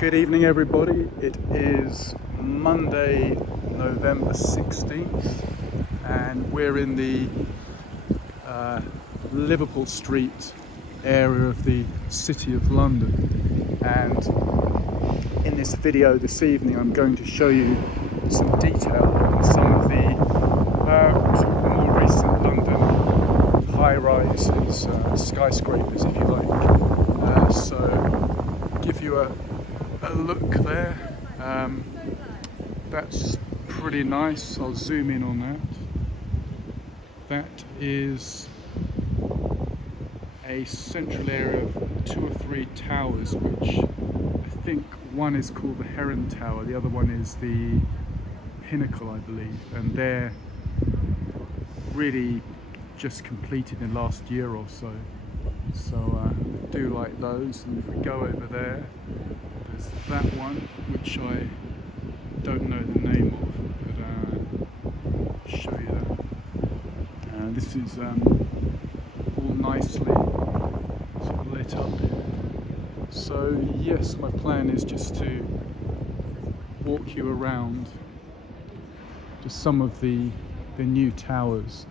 Good evening, everybody. It is Monday, November 16th, and we're in the Liverpool Street area of the City of London. And in this video this evening, I'm going to show you some detail on some of the more recent London high-rises, skyscrapers, if you like. So, give you a look there. That's pretty nice. I'll zoom in on that. That is a central area of 2 or 3 towers, which I think one is called the Heron Tower, the other one is the Pinnacle, I believe, and they're really just completed in the last year or so. So I do like those. And if we go over there, there's that one, which I don't know the name of, but I'll show you that. This is all nicely sort of lit up. So yes, my plan is just to walk you around just some of the new towers,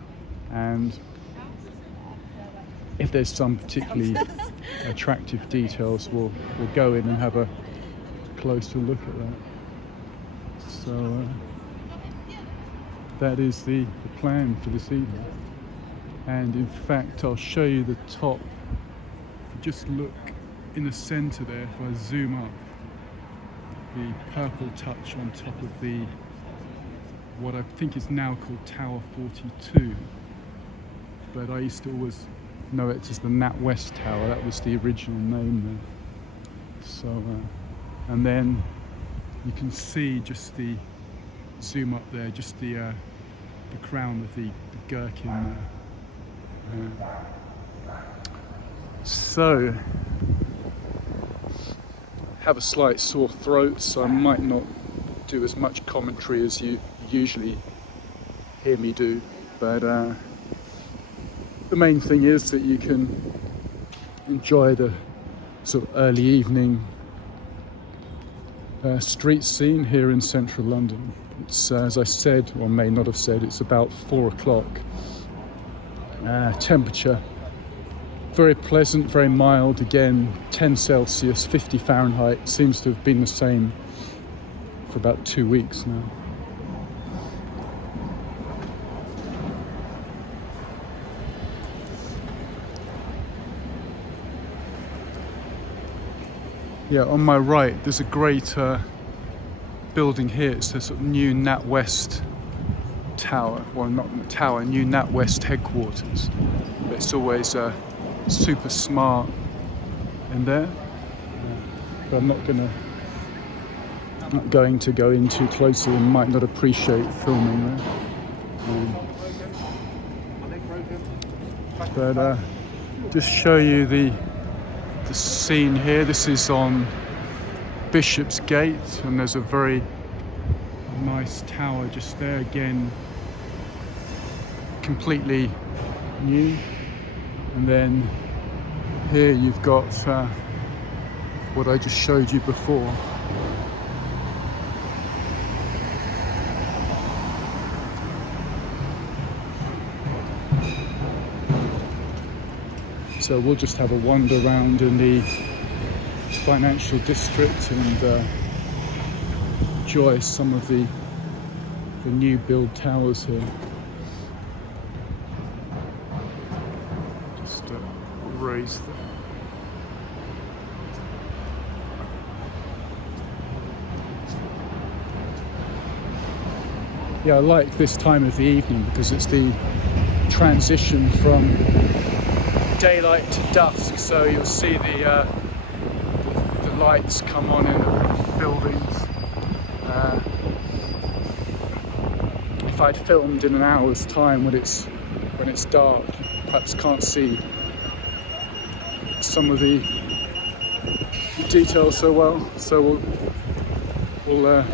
and if there's some particularly attractive details, we'll go in and have a closer look at that. So that is the plan for this evening. And in fact, I'll show you the top. Just look in the center there, if I zoom up, the purple touch on top of the, what I think is now called Tower 42. But I used to always know it as the NatWest Tower. That was the original name there. So, and then you can see just the zoom up there, just the crown of the gherkin there. So, have a slight sore throat, so I might not do as much commentary as you usually hear me do, but the main thing is that you can enjoy the sort of early evening street scene here in central London. It's, as I said, or may not have said, it's about 4 o'clock. Temperature very pleasant, very mild, again 10 Celsius, 50 Fahrenheit, seems to have been the same for about 2 weeks now. Yeah, on my right, there's a great building here. It's the sort of new NatWest Tower. Well, not tower, new NatWest headquarters. But it's always super smart in there. But I'm not going to go in too closely and might not appreciate filming there. But just show you the scene here. This is on Bishopsgate, and there's a very nice tower just there, again completely new. And then here you've got what I just showed you before. So we'll just have a wander around in the financial district and enjoy some of the new build towers here. Just raise them. Yeah, I like this time of the evening because it's the transition from daylight to dusk, so you'll see the lights come on in the buildings. If I'd filmed in an hour's time when it's dark, perhaps can't see some of the details so well. So we'll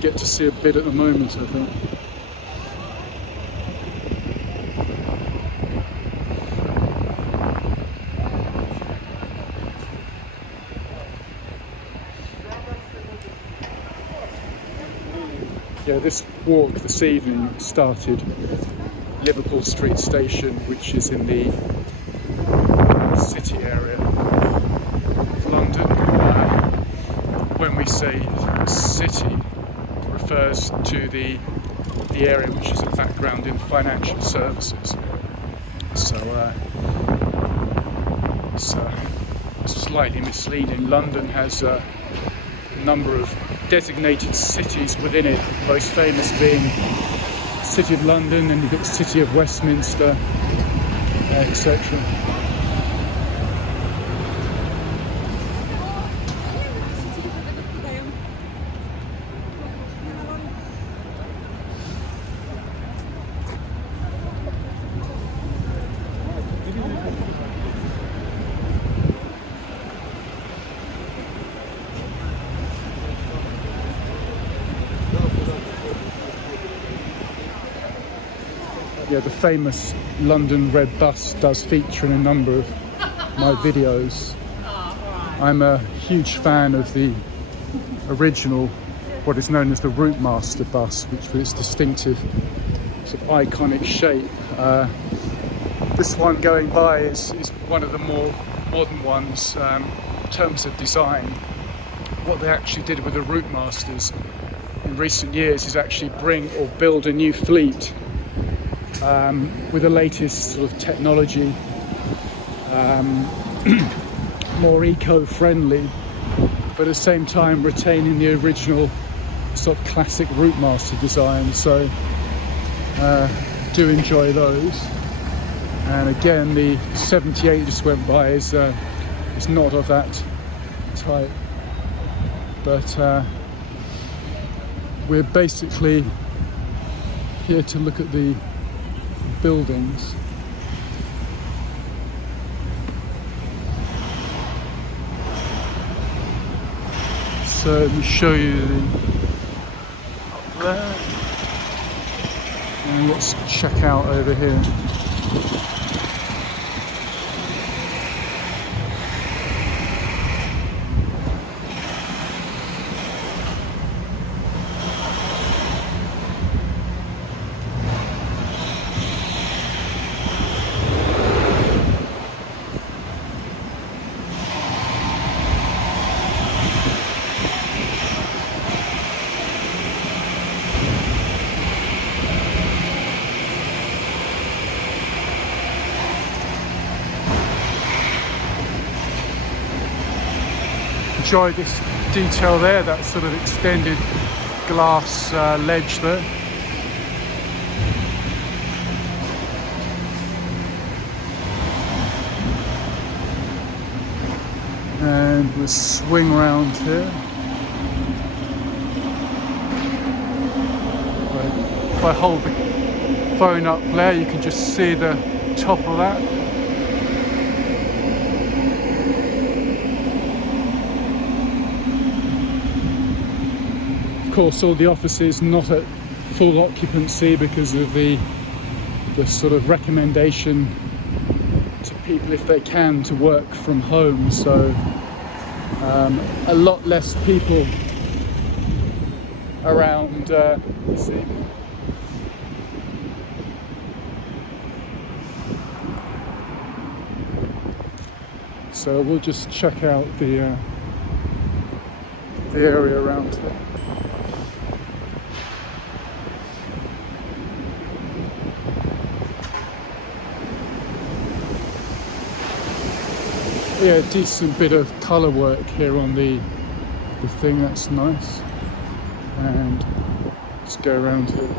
get to see a bit at the moment, I think. Yeah, this walk this evening started Liverpool Street Station, which is in the city area of London. When we say city, it refers to the area which is a background in financial services. So it's slightly misleading. London has a number of designated cities within it, most famous being the City of London, and you've got the City of Westminster, etc. Yeah, the famous London Red Bus does feature in a number of my videos. I'm a huge fan of the original, what is known as the Route Master bus, which with its distinctive sort of iconic shape. This one going by is one of the more modern ones in terms of design. What they actually did with the Route Masters in recent years is actually bring or build a new fleet with the latest sort of technology, more eco-friendly, but at the same time retaining the original sort of classic Route Master design. So do enjoy those. And again, the 78 just went by is not of that type, but we're basically here to look at the buildings. So let me show you up there, and let's check out over here. Enjoy this detail there, that sort of extended glass ledge there. And we'll swing round here. If I hold the phone up there, you can just see the top of that. Of course, all the offices not at full occupancy because of the sort of recommendation to people, if they can, to work from home. So a lot less people around this evening. So we'll just check out the area around here. Yeah, decent bit of colour work here on the thing, that's nice. And let's go around here.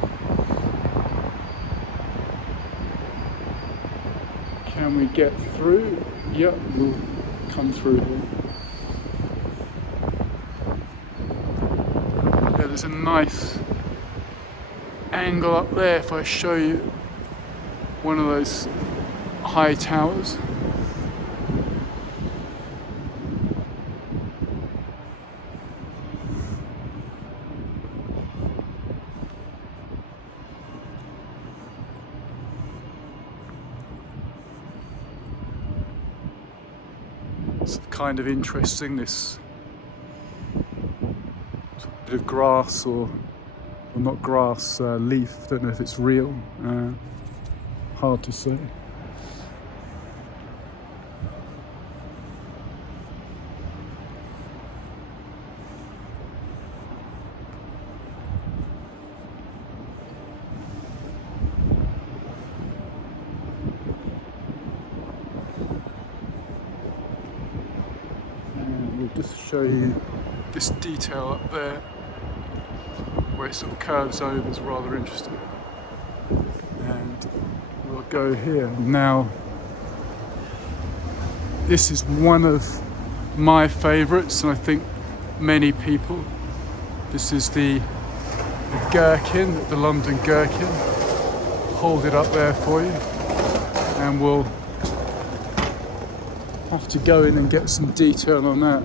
Can we get through? Yep, we'll come through here. Yeah, there's a nice angle up there if I show you one of those high towers. It's kind of interesting, this bit of grass or Well, not grass, leaf. Don't know if it's real. Hard to say. And we'll just show you this detail up there, where it sort of curves over, is rather interesting. And we'll go here. Now, this is one of my favourites, and I think many people. This is the gherkin, the London gherkin. Hold it up there for you, and we'll have to go in and get some detail on that.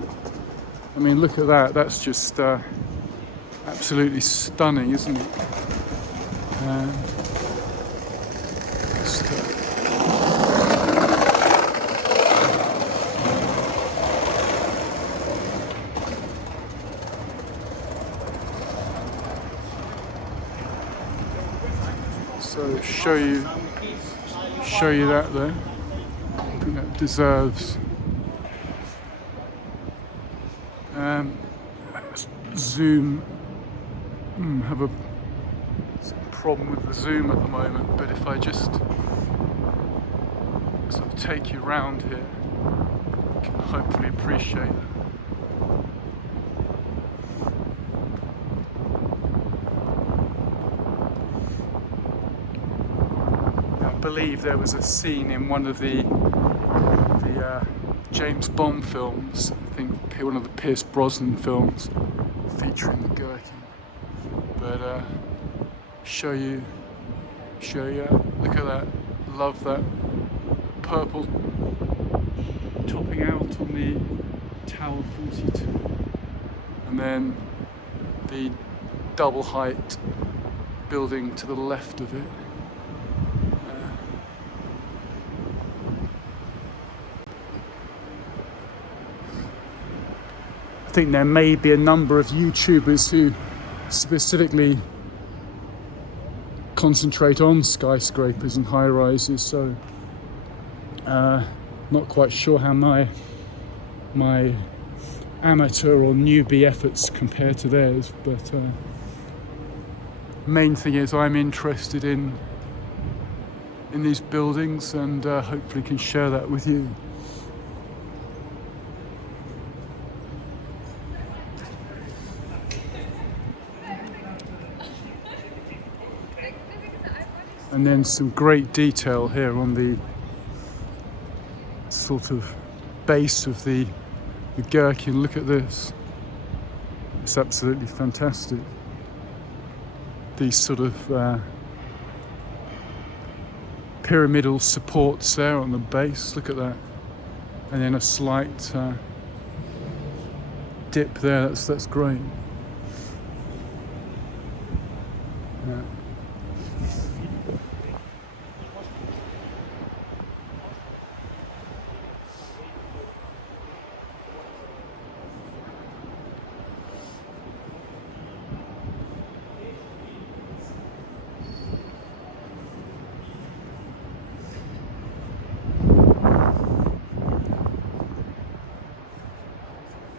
I mean, look at that. That's just absolutely stunning, isn't it? So show you that there. I think that deserves zoom. Have a problem with the zoom at the moment, but if I just sort of take you around here, you can hopefully appreciate it. I believe there was a scene in one of the James Bond films, I think one of the Pierce Brosnan films, featuring the gherkin. But show you, look at that, love that purple topping out on the Tower 42, and then the double height building to the left of it. I think there may be a number of YouTubers who specifically concentrate on skyscrapers and high rises, so not quite sure how my amateur or newbie efforts compare to theirs, but main thing is I'm interested in these buildings, and hopefully can share that with you. And then some great detail here on the sort of base of the gherkin. Look at this. It's absolutely fantastic. These sort of pyramidal supports there on the base. Look at that. And then a slight dip there. That's great. Yeah.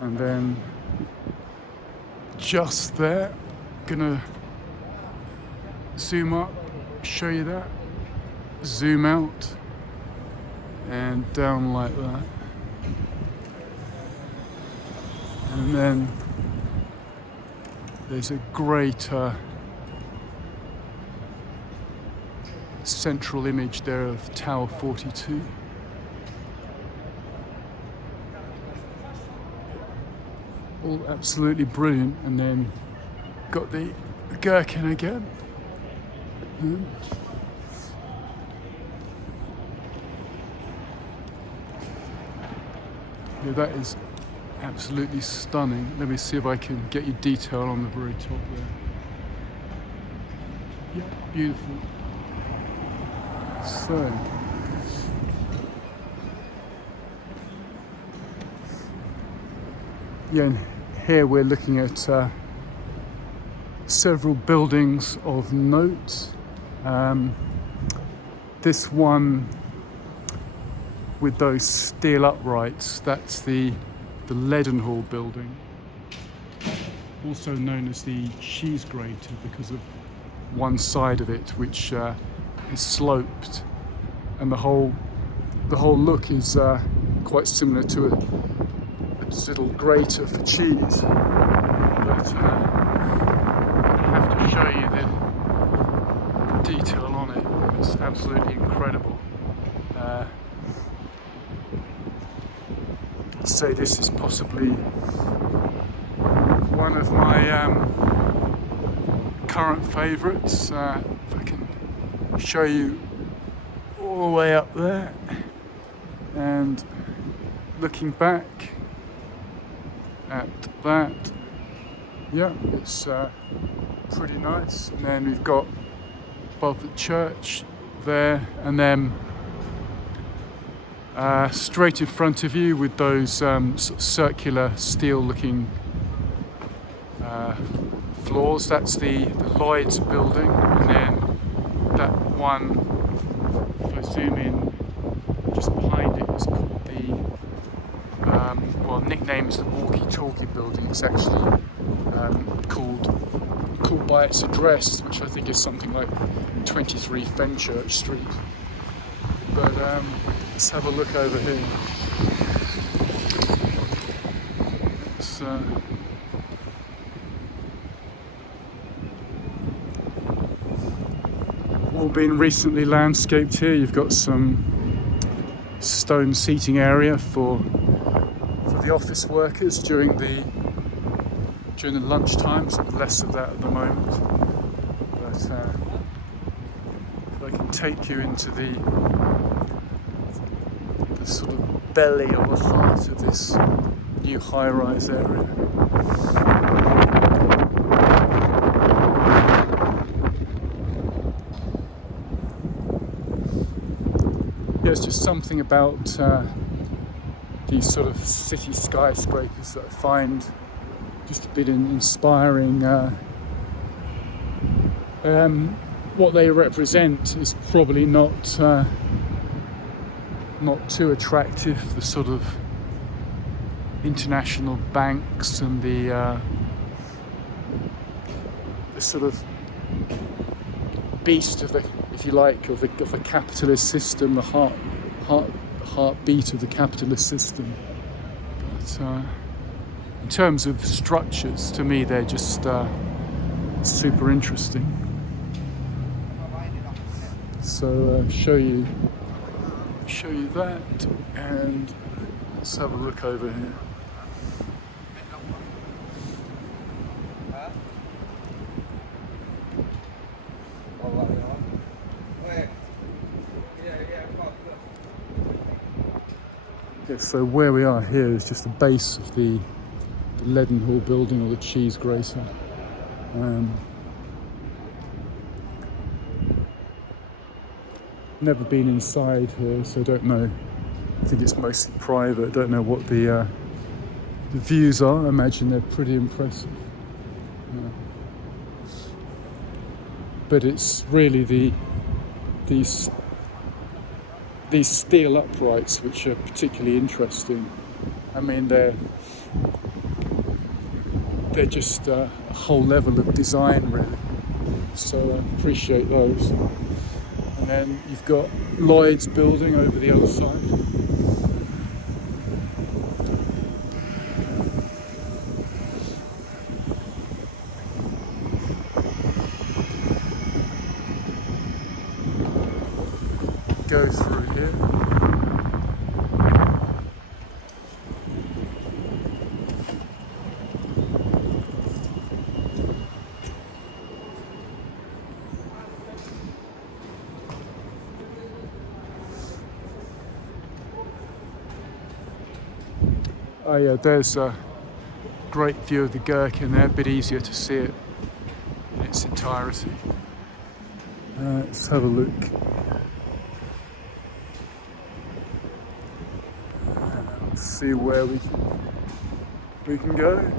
And then just there, gonna zoom up, show you that, zoom out, and down like that. And then there's a great central image there of Tower 42. All absolutely brilliant. And then got the gherkin again. Yeah, that is absolutely stunning. Let me see if I can get you detail on the very top there. Yeah, beautiful. So, yeah, and here we're looking at several buildings of note. This one with those steel uprights, that's the Leadenhall building, also known as the cheese grater because of one side of it which is sloped, and the whole look is quite similar to a little grater for cheese. But I have to show you the detail on it. It's absolutely incredible. I'd say this is possibly one of my current favourites. If I can show you all the way up there, and looking back at that, yeah, it's pretty nice. And then we've got above the church there, and then straight in front of you with those sort of circular steel-looking floors. That's the Lloyd's building, and then that one, if I zoom in, just behind it is called the nicknamed the Walkie-Talkie building. It's actually called by its address, which I think is something like 23 Fenchurch Street. But let's have a look over here. It's all been recently landscaped here. You've got some stone seating area for the office workers during the lunch times. Less of that at the moment. But if I can take you into the sort of belly or the heart of this new high-rise area. Yeah, it's just something about these sort of city skyscrapers that I find just a bit inspiring. What they represent is probably not too attractive. The sort of international banks and the sort of beast of the, if you like, of the capitalist system, the heartbeat of the capitalist system. But in terms of structures, to me, they're just super interesting. So show you that, and let's have a look over here. Yeah, so where we are here is just the base of the Leadenhall building, or the cheese grater. Never been inside here, so I don't know. I think it's mostly private. I don't know what the views are. I imagine they're pretty impressive. But it's really these steel uprights which are particularly interesting. I mean, they're just a whole level of design, really. So I appreciate those. And then you've got Lloyd's building over the other side. Go through here. Oh yeah, there's a great view of the Gherkin there, a bit easier to see it in its entirety. Let's have a look. Let's see where we can go.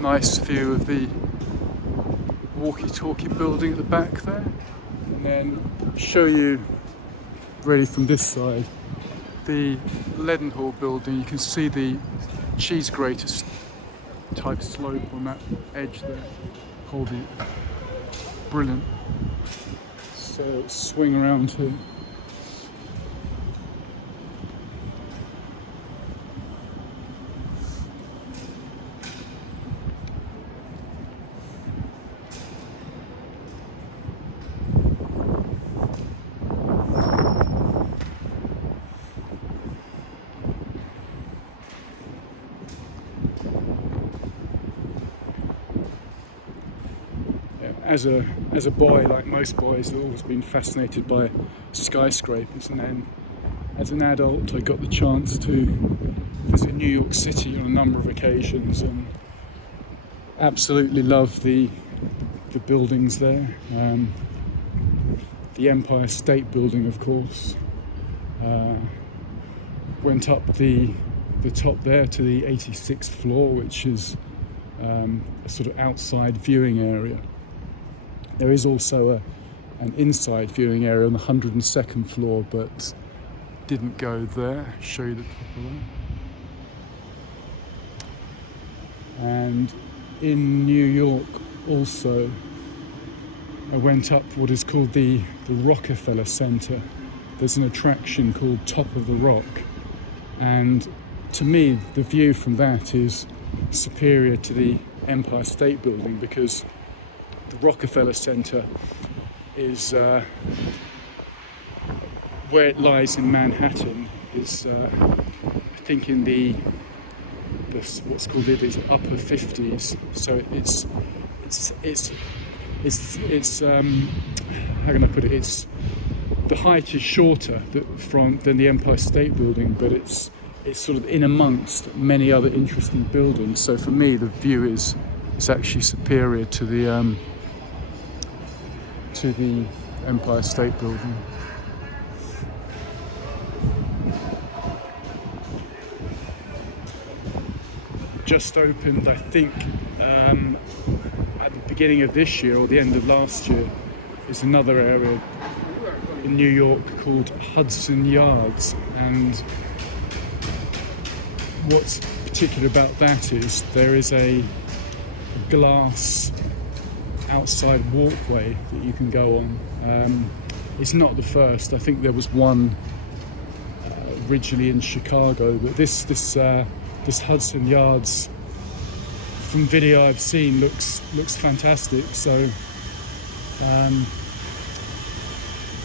Nice view of the walkie-talkie building at the back there, and then show you really from this side the Leadenhall building. You can see the cheese grater type slope on that edge there. Hold it. Brilliant. So let's swing around here. As a boy, like most boys, I've always been fascinated by skyscrapers, and then as an adult I got the chance to visit New York City on a number of occasions and absolutely love the buildings there. The Empire State Building, of course. Went up the top there to the 86th floor, which is a sort of outside viewing area. There is also an inside viewing area on the 102nd floor, but didn't go there. Show you the top of that. And in New York also, I went up what is called the Rockefeller Center. There's an attraction called Top of the Rock, and to me the view from that is superior to the Empire State Building, because the Rockefeller Center is where it lies in Manhattan. Is I think in the what's called its upper 50s. So it's how can I put it? It's the height is shorter than the Empire State Building, but it's sort of in amongst many other interesting buildings. So for me, the view is actually superior to the Empire State Building. Just opened, I think, at the beginning of this year or the end of last year, is another area in New York called Hudson Yards, and what's particular about that is there is a glass outside walkway that you can go on. It's not the first. I think there was one originally in Chicago, but this Hudson Yards, from video I've seen, looks fantastic. So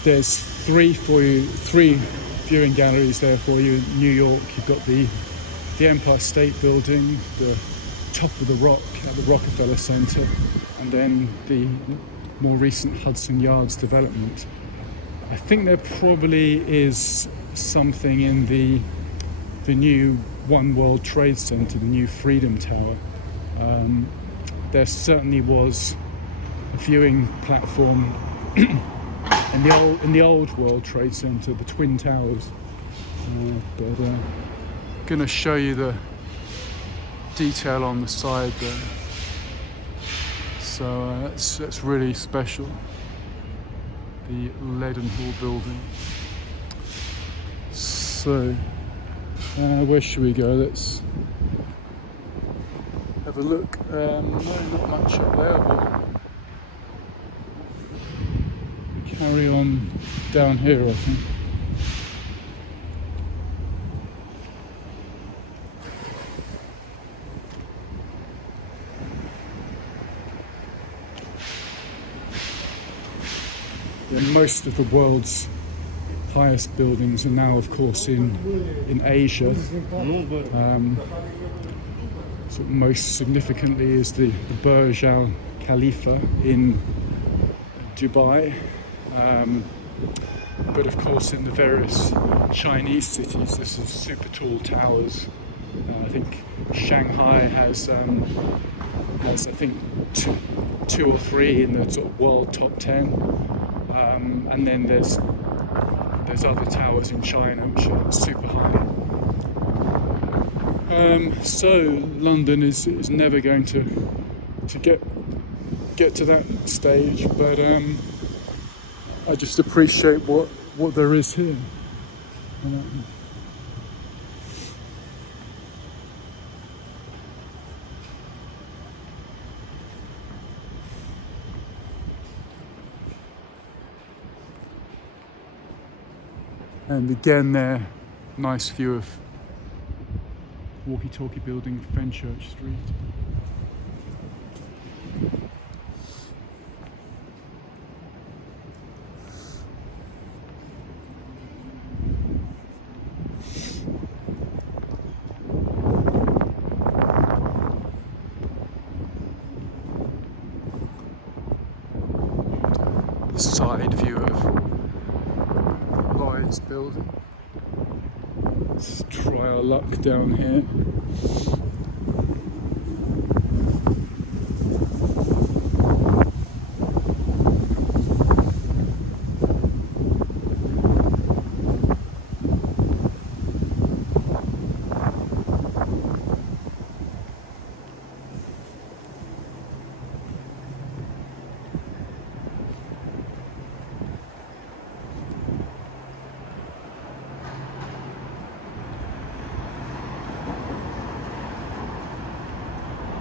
there's three viewing galleries there for you in New York. You've got the Empire State Building, the Top of the Rock at the Rockefeller Center, and then the more recent Hudson Yards development. I think there probably is something in the new One World Trade Center, the new Freedom Tower. There certainly was a viewing platform in the old World Trade Center, the Twin Towers. But going to show you the detail on the side there. So that's really special. The Leadenhall building. So where should we go? Let's have a look. No, not much up there, but carry on down here, I think. Yeah, most of the world's highest buildings are now, of course, in Asia. So most significantly is the Burj Al Khalifa in Dubai. But of course, in the various Chinese cities, there's some super tall towers. I think Shanghai has I think two or three in the sort of world top 10. And then there's other towers in China which are super high. So London is never going to get to that stage, but I just appreciate what there is here. Um, and again there, nice view of walkie-talkie building, Fenchurch Street. The side view of Lloyd's building. Let's try our luck down here.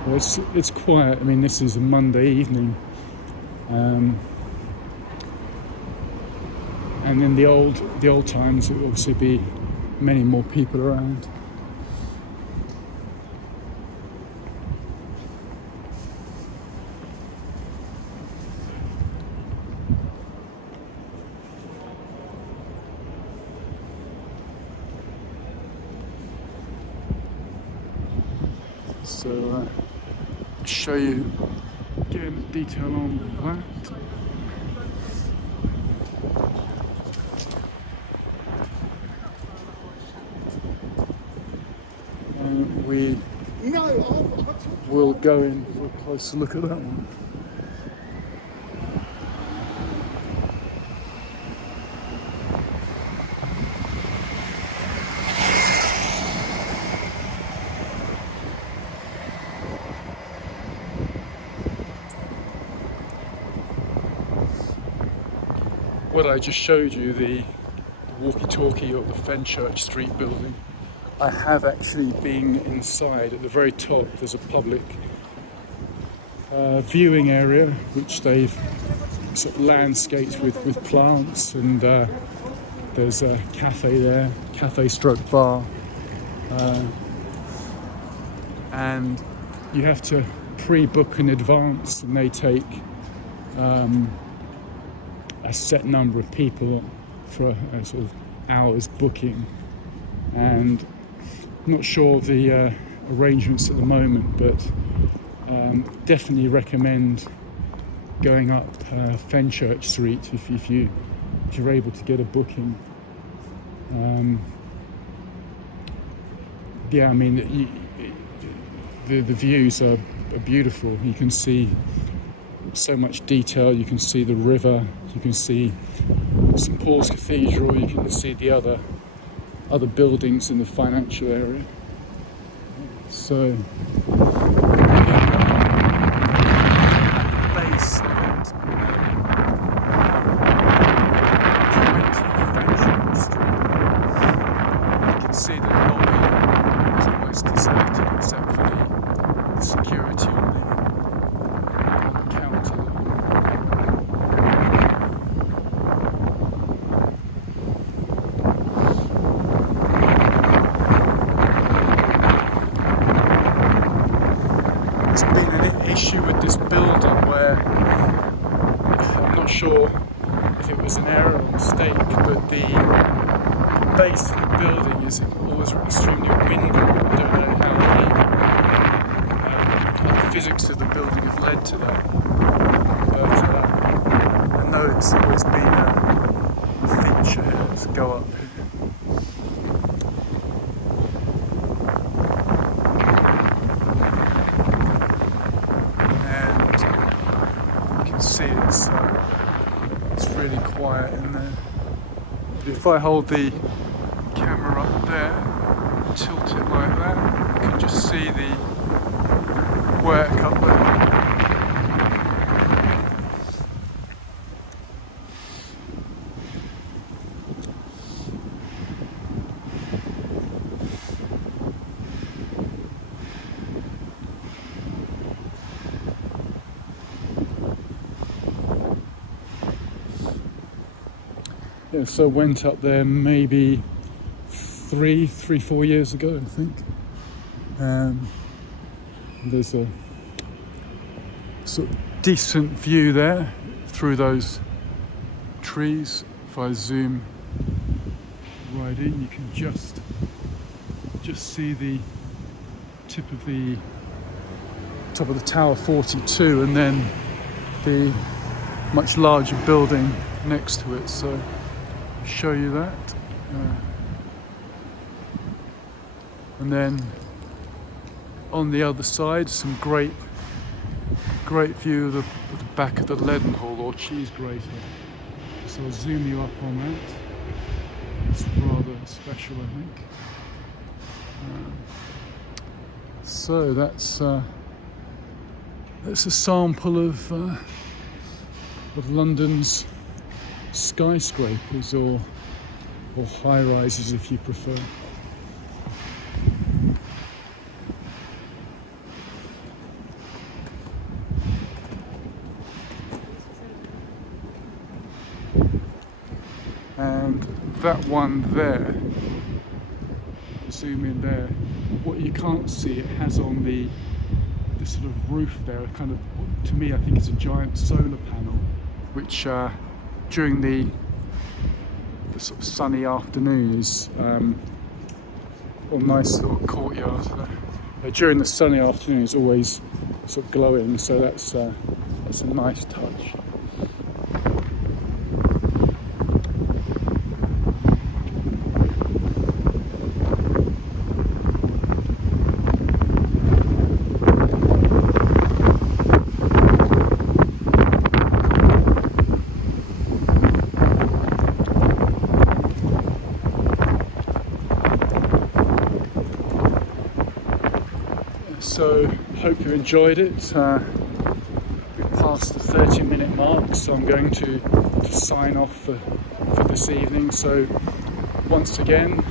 Well, it's quiet. I mean, this is a Monday evening, and in the old times, it would obviously be many more people around. So, show you again detail on that. We will go in for a closer look at that one. What I just showed you, the walkie-talkie of the Fenchurch Street building, I have actually been inside. At the very top there's a public viewing area which they've sort of landscaped with plants, and there's a cafe there, cafe stroke bar, and you have to pre-book in advance, and they take a set number of people for a sort of hours booking. And I'm not sure of the arrangements at the moment, but definitely recommend going up Fenchurch Street if you're able to get a booking. Yeah, I mean, the views are beautiful. You can see so much detail. You can see the river. You can see St Paul's Cathedral. You can see the other buildings in the financial area. So, base of it, 20 Fenchurch Street. You can see the lobby is almost deserted except for the security on the counter. There's been an issue with this building where I'm not sure if it was an error or mistake, but the base of the building is always extremely windy. I don't know how the physics of the building have led to that, but I know it's always been a feature here to go up here. See, it's really quiet in there. But if I hold the camera up there, tilt it like that, you can just see the work up there. Yeah, so I went up there maybe 4 years ago, I think. There's a sort of decent view there through those trees. If I zoom right in, you can just see the top of the Tower 42, and then the much larger building next to it. So I'll show you that. And then on the other side, some great view of the back of the Leadenhall or cheese grater. So I'll zoom you up on that. It's rather special, I think. So that's a sample of London's skyscrapers or high rises, if you prefer. And that one there, zoom in there, what you can't see, it has on the sort of roof there, kind of, to me I think it's a giant solar panel, which during the sort of sunny afternoon is a nice little courtyard. During the sunny afternoon is always sort of glowing, so that's a nice touch. So, hope you enjoyed it. We're past the 30-minute mark, so I'm going to sign off for this evening. So, once again,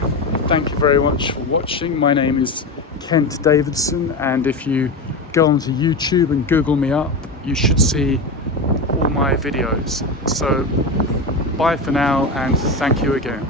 thank you very much for watching. My name is Kent Davidson, and if you go onto YouTube and Google me up, you should see all my videos. So, bye for now, and thank you again.